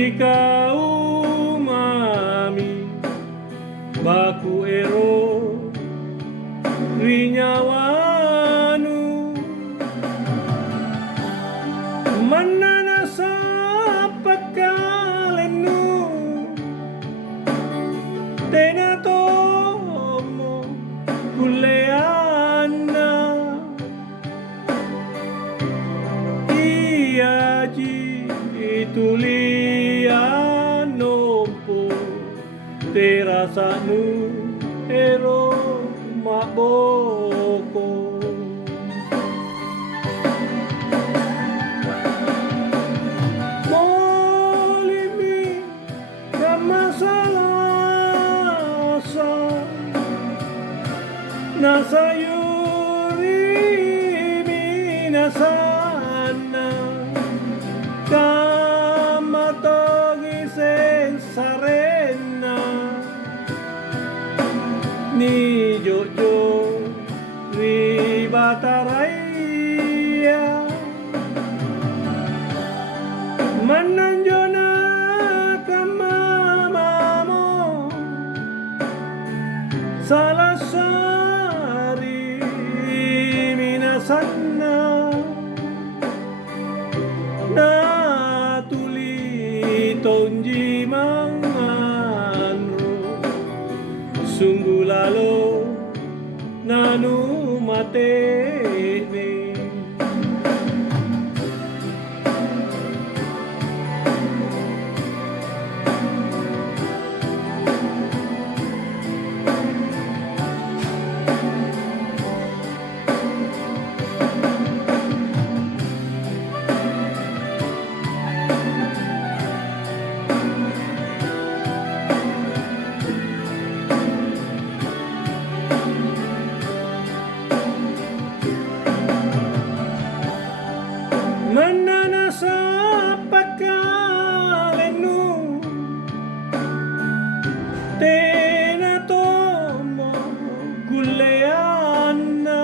Jika umami baku ero rinyawanu manana pakalenu tena tomo kuleana iaji tulianompo terasanu ero maboko molimi kamasalasa nasayuri minasana kamatogi sensarena ni jojo ribataraya mananjona kamamamo salasari minasana natuli tonji manganro sungguh lalu nanu matene manana pakalenu tena tomo kuleana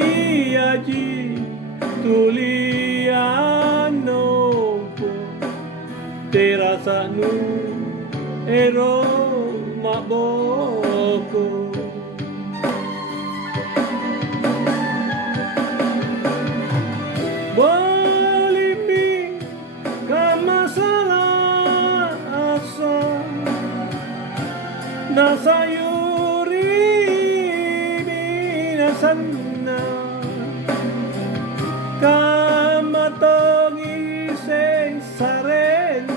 iaji tuliano terasanu ero maboko bolimi kamasalasa nasayuri minasana kamatogi sensarena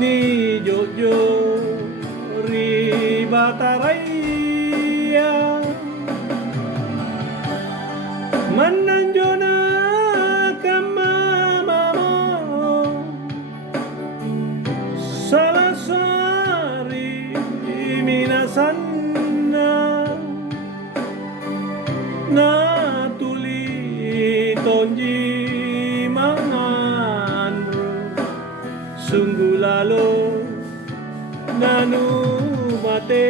ni jojo ribataraya mananjona kamamamo salasari minasana natuli tonji manganro sungguh lalu nanu mate